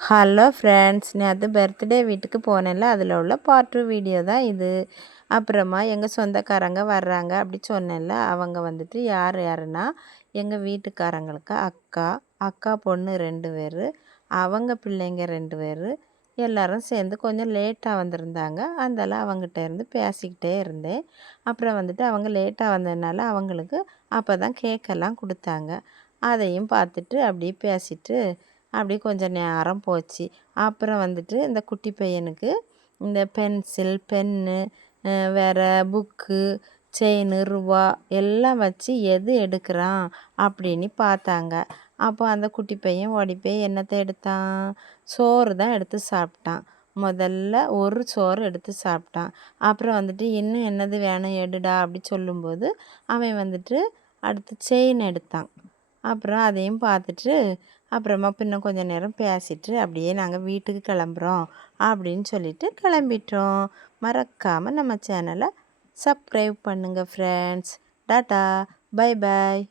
Hello friends, நேற்று birthday வீட்டுக்கு போனேன்ல, அதில் உள்ள பார்ட் 2 வீடியோ தான் இது. அப்புறமா எங்கள் சொந்தக்காரங்க வர்றாங்க அப்படி சொன்னேன்ல, அவங்க வந்துட்டு யார் யாருன்னா எங்கள் வீட்டுக்காரங்களுக்கு அக்கா, அக்கா பொண்ணு 2 பேர், அவங்க பிள்ளைங்க 2 பேர், எல்லோரும் சேர்ந்து கொஞ்சம் லேட்டாக வந்திருந்தாங்க. அதனால அவங்ககிட்ட இருந்து பேசிக்கிட்டே இருந்தேன். அப்புறம் வந்துட்டு அவங்க லேட்டாக வந்ததுனால அவங்களுக்கு அப்போ தான் கேக்கெல்லாம் கொடுத்தாங்க. அதையும் பார்த்துட்டு அப்படியே பேசிட்டு அப்படியே கொஞ்சம் நேரம் போச்சு. அப்புறம் வந்துட்டு இந்த குட்டி பையனுக்கு இந்த பென்சில், பென்னு, வேறு புக்கு, செயின், ரூபா எல்லாம் வச்சு எது எடுக்கிறான் அப்படின்னு பார்த்தாங்க. அப்போ அந்த குட்டி பையன் ஓடி போய் என்னத்தை எடுத்தான்? சோறு தான் எடுத்து சாப்பிட்டான். முதல்ல ஒரு சோறு எடுத்து சாப்பிட்டான். அப்புறம் வந்துட்டு இன்னும் என்னது வேணும் எடுடா அப்படி சொல்லும்போது அவன் வந்துட்டு அடுத்து செயின் எடுத்தான். அப்புறம் அதையும் பார்த்துட்டு அப்புறமா பின்ன கொஞ்சம் நேரம் பேசிட்டு அப்படியே நாங்கள் வீட்டுக்கு கிளம்புறோம் அப்படின்னு சொல்லிட்டு கிளம்பிட்டோம். மறக்காமல் நம்ம சேனலை சப்ஸ்கிரைப் பண்ணுங்கள் ஃப்ரெண்ட்ஸ். Tata, bye bye.